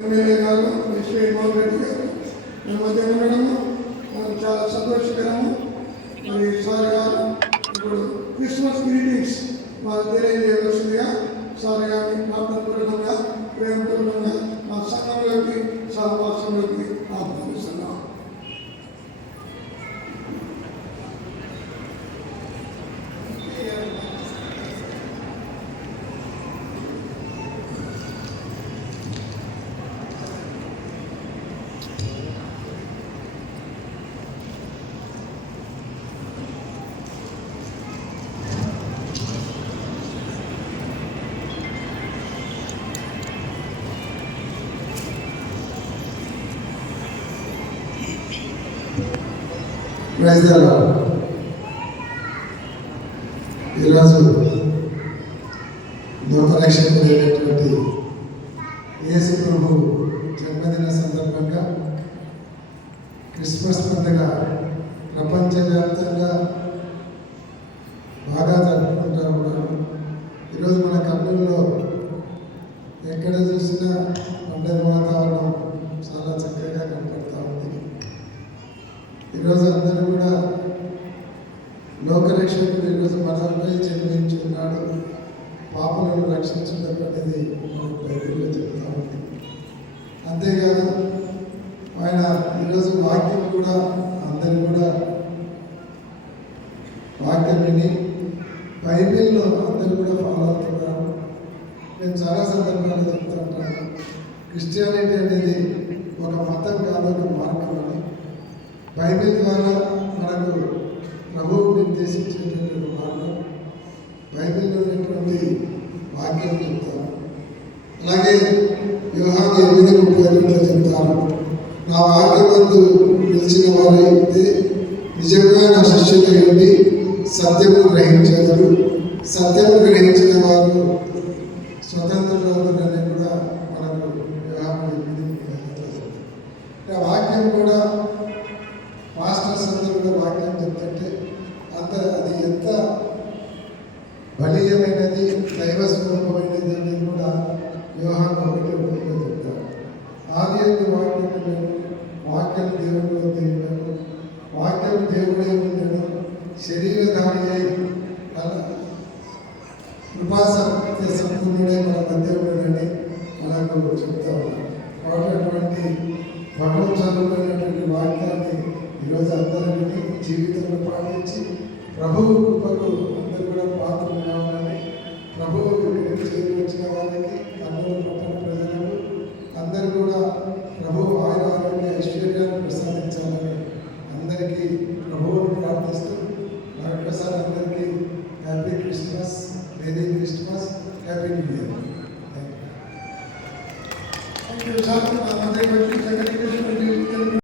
MLA గారు శ్రీ మోహన్ రెడ్డి గారు మీ మధ్య ఉండడము చాలా సంతోషకరము. మరి సార్ గారు ఇప్పుడు క్రిస్మస్ గ్రీటింగ్స్ మాకు తెలియజేయవలసిందిగా సార్ గారిని ప్రార్థనపూర్వకంగా ప్రేమపూర్వకంగా మా సంఘంలోకి సహవాసంలోకి ప్రైజ్ ఈరోజు లార్డ్. ఈరోజు లోకరక్షకుడైనటువంటి యేసు ప్రభు జన్మదిన సందర్భంగా క్రిస్మస్ పండుగ ప్రపంచవ్యాప్తంగా బాగా జరుపుకుంటూ ఉన్నారు ఈరోజు మన కర్నూలులో ఎక్కడ చూసినా పండుగ వాతావరణం చాలా చక్కగా కనపడతా ఉంది ఈరోజు అందరూ కూడా లోకరక్షకుడు ఈరోజు మనపై జన్మించున్నాడు పాపలను రక్షించడం అనేది మనకు బైబిల్లో చెప్తా ఉంది అంతేకాదు ఆయన ఈరోజు వాక్యం కూడా అందరు కూడా వాక్యం విని బైబిల్లో అందరు కూడా ఫాలో అవుతున్నారు. నేను చాలా సందర్భాలు చెప్తా ఉంటాను. క్రిస్టియానిటీ అనేది ఒక మతం కాదు ఒక మార్గం అని. బైబిల్ ద్వారా మనకు ప్రభువు నిర్దేశించినటువంటి ఒక మార్గం బైబిల్లో ఉన్నటువంటి వాక్యం చెప్తాను అలాగే వ్యవహారం ఎనిమిది ముప్పై రెండులో చెప్తాను నా వాక్యమందు నిలిచిన వారైతే నిజంగా నా శిష్యులు ఏంటి? సత్యము గ్రహించారు సత్యము గ్రహించిన వారు స్వతంత్రులని కూడా మనకు వ్యవహారం ఎనిమిది ముప్పై రెండులో చెప్తారు అంటే ఆ వాక్యం కూడా మాస్టర్స్ అందరూ కూడా వాక్యం చెప్తుంటే అంత అది ఎంత బలీయమైనది దైవ స్వరూపమైనది అనేది కూడా వ్యవహారం ఒకటి ఒకటిగా చెప్తారు. ఆది అయితే వాక్యం వాక్యం దేవుడు దేవుడు వాక్యం దేవుడే ఉండడం శరీరధారి అయి అలా కృపాసక్తి సంపూర్ణుడే మన మధ్య ఉండడని మనకు చెప్తా ఉన్నాం కాబట్టి అటువంటి భగవత్ చదువుకున్నటువంటి వాక్యాన్ని ఈరోజు అందరూ జీవితంలో పాటించి ప్రభువు కృపకు అందరూ కూడా పాత్ర కావాలని ప్రభువు ఇక్కడికి చేరి వచ్చిన వారికి అందరూ పట్టణ ప్రజలకు అందరూ కూడా ప్రభు ఆయన ఆరోగ్య ఐశ్వర్యాన్ని ప్రసాదించాలని అందరికీ ప్రభువుని ప్రార్థిస్తూ మరొకసారి అందరికీ happy Christmas merry Christmas happy new year. Thank you sir మా